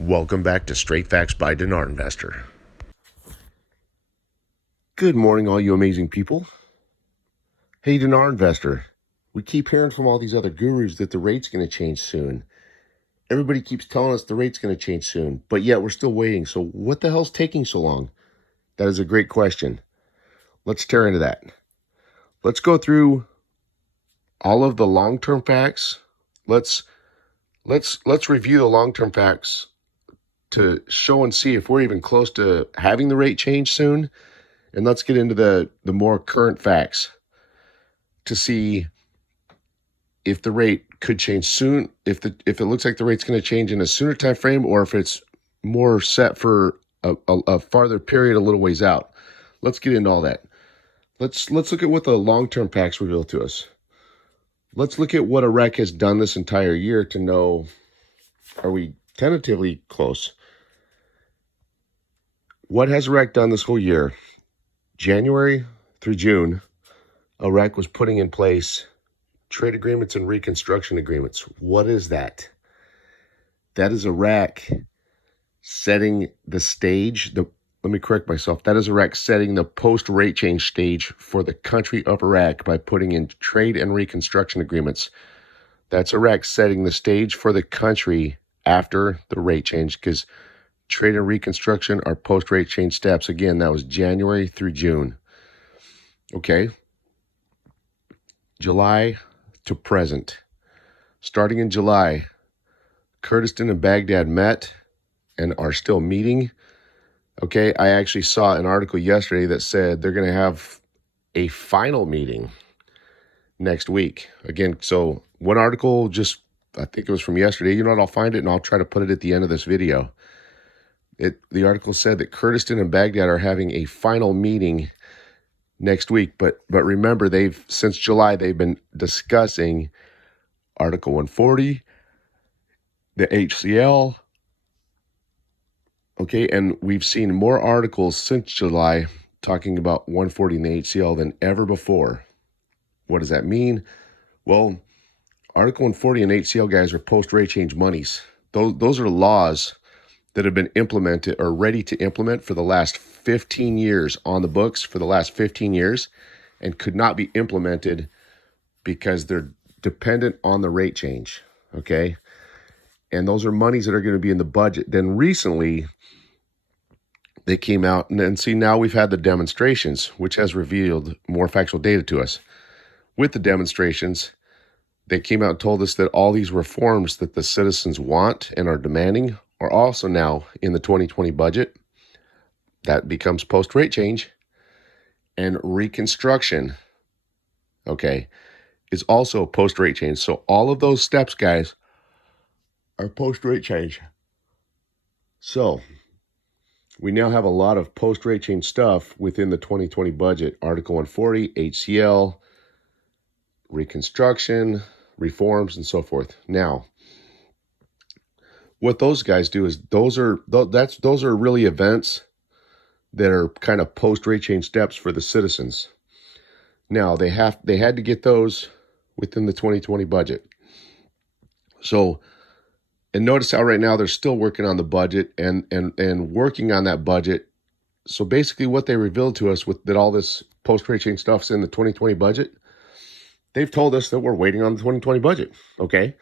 Welcome back to Straight Facts by Dinar Investor. Good morning, all you amazing people. Hey, Dinar Investor. We keep hearing from all these other gurus that the rate's going to change soon. Everybody keeps telling us the rate's going to change soon, but yet we're still waiting. So what the hell's taking so long? That is a great question. Let's tear into that. Let's go through all of the long-term facts. Let's review the long-term facts to show and see if we're even close to having the rate change soon. And let's get into the more current facts to see if the rate could change soon, if it looks like the rate's going to change in a sooner time frame, or if it's more set for a farther period, a little ways out. Let's get into all that. Let's look at what the long-term facts reveal to us. Let's look at what Iraq has done this entire year to know, are we tentatively close? What has Iraq done this whole year? January through June, Iraq was putting in place trade agreements and reconstruction agreements. What is that? That is Iraq setting the stage. Let me correct myself. That is Iraq setting the post-rate change stage for the country of Iraq by putting in trade and reconstruction agreements. That's Iraq setting the stage for the country after the rate change, because trade and reconstruction are post-rate change steps. Again, that was January through June. Okay. July to present. Starting in July, Kurdistan and Baghdad met and are still meeting. Okay, I actually saw an article yesterday that said they're going to have a final meeting next week. Again, so one article, just I think it was from yesterday. You know what? I'll find it and I'll try to put it at the end of this video. The article said that Kurdistan and Baghdad are having a final meeting next week, but remember, since July they've been discussing Article 140, the HCL. Okay, and we've seen more articles since July talking about 140 and the HCL than ever before. What does that mean? Well, Article 140 and HCL, guys, are post-rate change monies. Those are laws that have been implemented or ready to implement for the last 15 years, on the books for the last 15 years, and could not be implemented because they're dependent on the rate change, okay? And those are monies that are going to be in the budget. Then recently, they came out, and see, now we've had the demonstrations, which has revealed more factual data to us. With the demonstrations, they came out and told us that all these reforms that the citizens want and are demanding are also now in the 2020 budget. That becomes post-rate change. And reconstruction, okay, is also post-rate change. So all of those steps, guys, are post-rate change. So we now have a lot of post-rate change stuff within the 2020 budget. Article 140, HCL, reconstruction, reforms, and so forth. Now, what those guys do is those are really events that are kind of post-rate change steps for the citizens. Now, they had to get those within the 2020 budget. So, and notice how right now they're still working on the budget and working on that budget. So basically what they revealed to us with that all this post-rate change stuff's in the 2020 budget, they've told us that we're waiting on the 2020 budget, okay?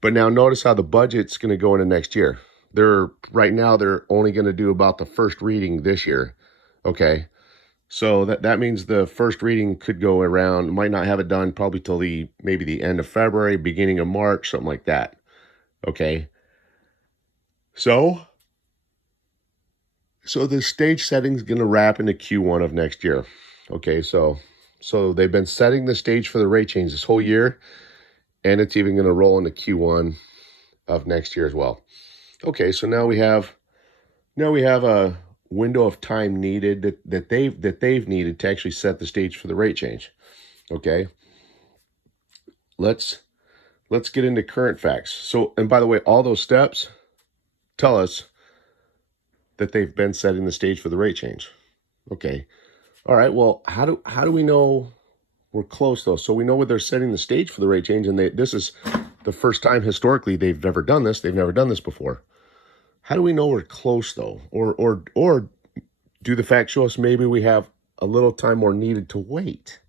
But now notice how the budget's going to go into next year. Right now they're only going to do about the first reading this year, okay? So that means the first reading could go around, might not have it done probably till maybe the end of February, beginning of March, something like that, okay? So the stage setting is going to wrap into Q1 of next year, okay? So they've been setting the stage for the rate change this whole year, and it's even going to roll into Q1 of next year as well. Okay, so now we have a window of time needed that they've needed to actually set the stage for the rate change. Okay, let's get into current facts. So, and by the way, all those steps tell us that they've been setting the stage for the rate change. Okay, all right. Well, how do we know we're close though? So we know what they're setting the stage for the rate change, and this is the first time historically they've never done this. They've never done this before. How do we know we're close though? Or do the facts show us maybe we have a little time more needed to wait?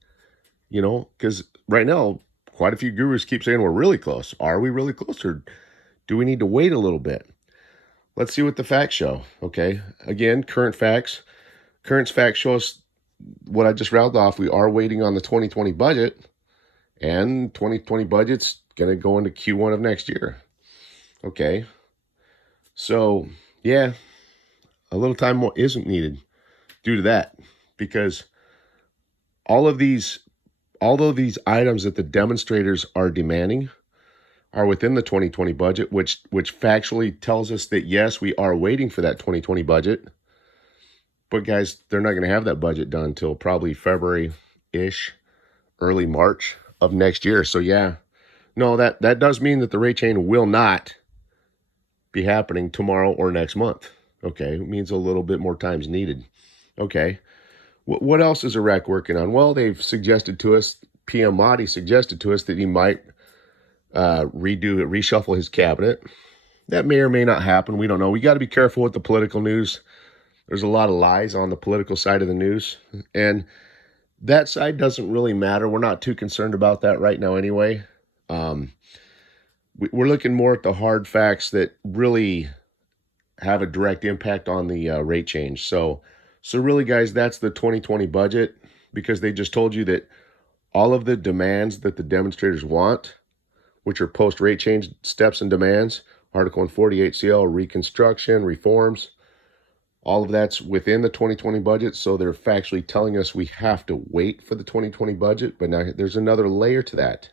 Because right now, quite a few gurus keep saying we're really close. Are we really close, or do we need to wait a little bit? Let's see what the facts show. Okay. Again, current facts. Current facts show us what I just rattled off. We are waiting on the 2020 budget, and 2020 budget's going to go into Q1 of next year. Okay. So, yeah, a little time more isn't needed due to that, because all of these items that the demonstrators are demanding are within the 2020 budget, which factually tells us that yes, we are waiting for that 2020 budget. But guys, they're not going to have that budget done until probably February-ish, early March of next year. So yeah, no, that does mean that the rate change will not be happening tomorrow or next month. Okay, it means a little bit more time's needed. Okay, what else is Iraq working on? Well, they've suggested to us, PM Mahdi suggested to us that he might reshuffle his cabinet. That may or may not happen. We don't know. We got to be careful with the political news. There's a lot of lies on the political side of the news, and that side doesn't really matter. We're not too concerned about that right now anyway. We're looking more at the hard facts that really have a direct impact on the rate change. So really, guys, that's the 2020 budget, because they just told you that all of the demands that the demonstrators want, which are post-rate change steps and demands, Article 148 CL, reconstruction, reforms, all of that's within the 2020 budget. So they're factually telling us we have to wait for the 2020 budget. But now there's another layer to that,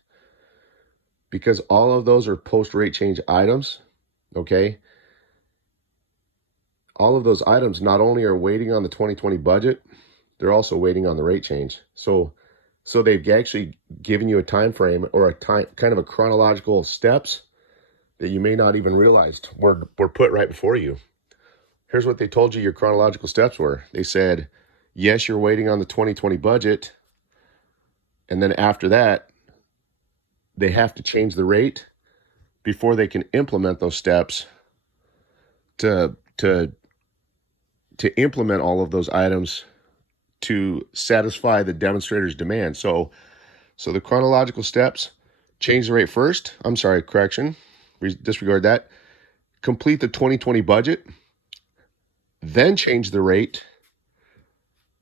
because all of those are post-rate change items, okay? All of those items not only are waiting on the 2020 budget, they're also waiting on the rate change. So they've actually given you a time frame, or a time, kind of a chronological steps that you may not even realize were put right before you. Here's what they told you your chronological steps were. They said, yes, you're waiting on the 2020 budget, and then after that, they have to change the rate before they can implement those steps to implement all of those items to satisfy the demonstrators' demand. So the chronological steps: change the rate first. I'm sorry, correction. Disregard that. Complete the 2020 budget, then change the rate,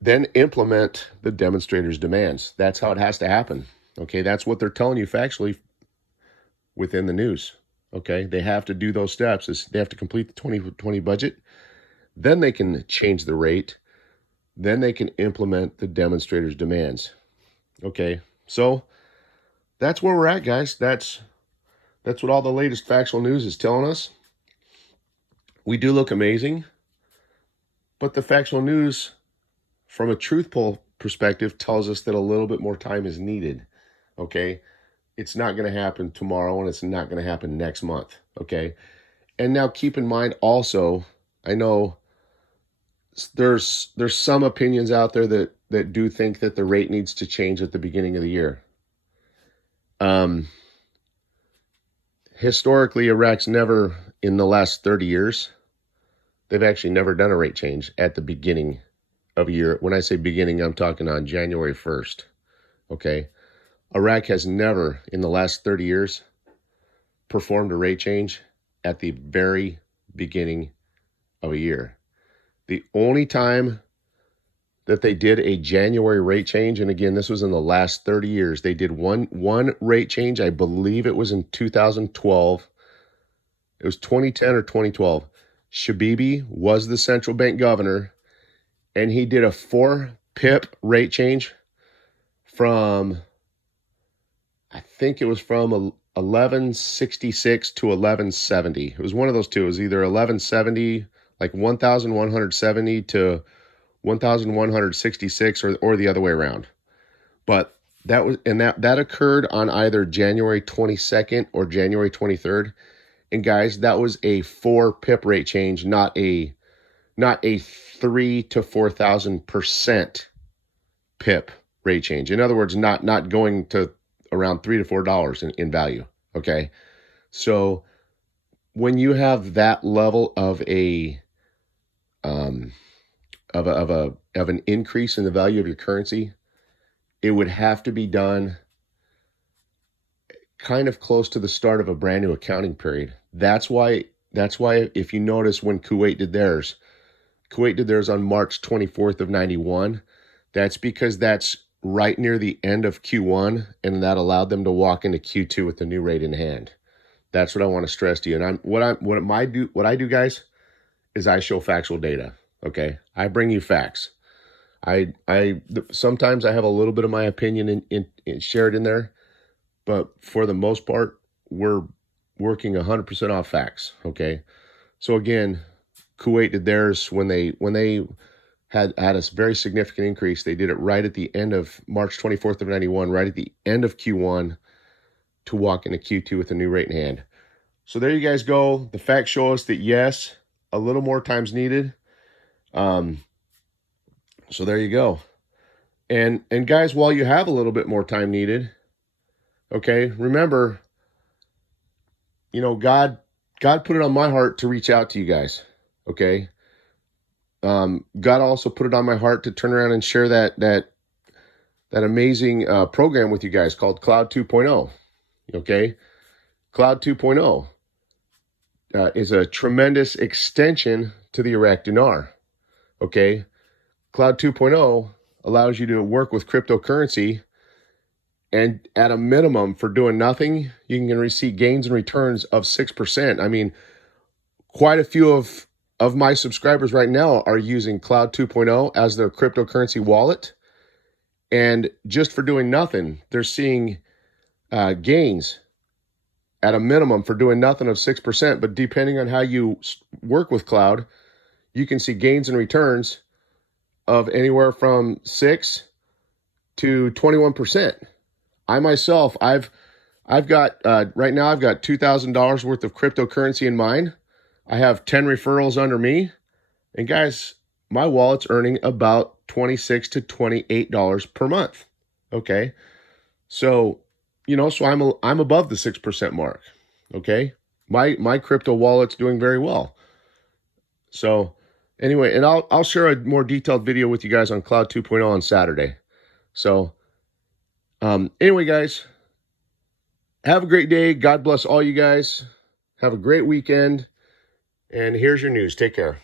then implement the demonstrators' demands. That's how it has to happen. Okay, that's what they're telling you factually within the news. Okay, they have to do those steps. They have to complete the 2020 budget, then they can change the rate, then they can implement the demonstrators' demands. Okay, so that's where we're at, guys. That's what all the latest factual news is telling us. We do look amazing, but the factual news from a truth poll perspective tells us that a little bit more time is needed. Okay, it's not going to happen tomorrow, and it's not going to happen next month. Okay, and now keep in mind also, I know there's some opinions out there that do think that the rate needs to change at the beginning of the year. Historically, Iraq's never, in the last 30 years, they've actually never done a rate change at the beginning of a year. When I say beginning, I'm talking on January 1st. Okay, Iraq has never, in the last 30 years, performed a rate change at the very beginning of a year. The only time that they did a January rate change, and again, this was in the last 30 years, they did one rate change. I believe it was in 2012. It was 2010 or 2012. Shabibi was the central bank governor, and he did a 4 pip rate change from, I think it was from 1166 to 1170. It was one of those two. It was either 1170, like 1,170 to 1,166, or the other way around. But that occurred on either January 22nd or January 23rd. And guys, that was a 4 pip rate change, not a 3 to 4,000% pip rate change. In other words, not going to around $3 to $4 in value. Okay, so when you have that level of um, an increase in the value of your currency, it would have to be done kind of close to the start of a brand new accounting period. That's why if you notice when Kuwait did theirs on March 24th of 91. That's because that's right near the end of Q1, and that allowed them to walk into Q2 with the new rate in hand. That's what I want to stress to you. And what I do, guys, is I show factual data. Okay, I bring you facts. Sometimes I have a little bit of my opinion in shared in there, but for the most part, we're working 100% off facts. Okay, so again, Kuwait did theirs when they had a very significant increase. They did it right at the end of March 24th of 91, right at the end of Q1, to walk into Q2 with a new rate in hand. So there you guys go. The facts show us that yes, a little more time's needed. So there you go. And guys, while you have a little bit more time needed, okay, remember, God put it on my heart to reach out to you guys. Okay. God also put it on my heart to turn around and share that amazing program with you guys called Cloud 2.0. Okay. Cloud 2.0 is a tremendous extension to the Iraq dinar. Okay. Cloud 2.0 allows you to work with cryptocurrency, and at a minimum, for doing nothing, you can receive gains and returns of 6%. I mean, quite a few of my subscribers right now are using Cloud 2.0 as their cryptocurrency wallet. And just for doing nothing, they're seeing gains at a minimum for doing nothing of 6%. But depending on how you work with Cloud, you can see gains and returns of anywhere from 6 to 21%. I myself, I've got, right now I've got $2,000 worth of cryptocurrency in mine. I have 10 referrals under me. And guys, my wallet's earning about $26 to $28 per month. Okay. So, so I'm above the 6% mark. Okay. My crypto wallet's doing very well. So anyway, and I'll share a more detailed video with you guys on Cloud 2.0 on Saturday. So, anyway, guys, have a great day. God bless all you guys. Have a great weekend. And here's your news. Take care.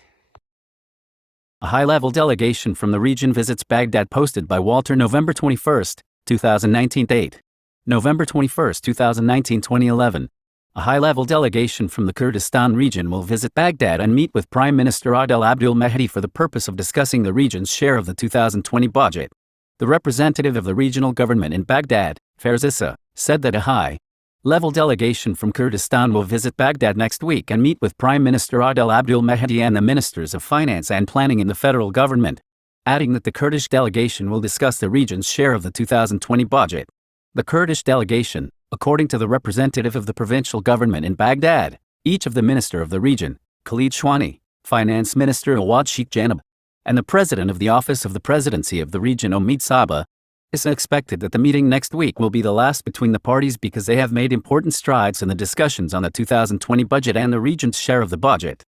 A high-level delegation from the region visits Baghdad, posted by Walter, November 21st, 2019. Date: November 21st, 2019, 2011. A high-level delegation from the Kurdistan region will visit Baghdad and meet with Prime Minister Adel Abdul Mahdi for the purpose of discussing the region's share of the 2020 budget. The representative of the regional government in Baghdad, Faiz Issa, said that a high-level delegation from Kurdistan will visit Baghdad next week and meet with Prime Minister Adel Abdul Mahdi and the Ministers of Finance and Planning in the federal government, adding that the Kurdish delegation will discuss the region's share of the 2020 budget. The Kurdish delegation, according to the representative of the provincial government in Baghdad, each of the minister of the region, Khalid Shwani, Finance Minister Awad Sheikh Janab, and the president of the Office of the Presidency of the region Omid Saba, it's expected that the meeting next week will be the last between the parties because they have made important strides in the discussions on the 2020 budget and the region's share of the budget.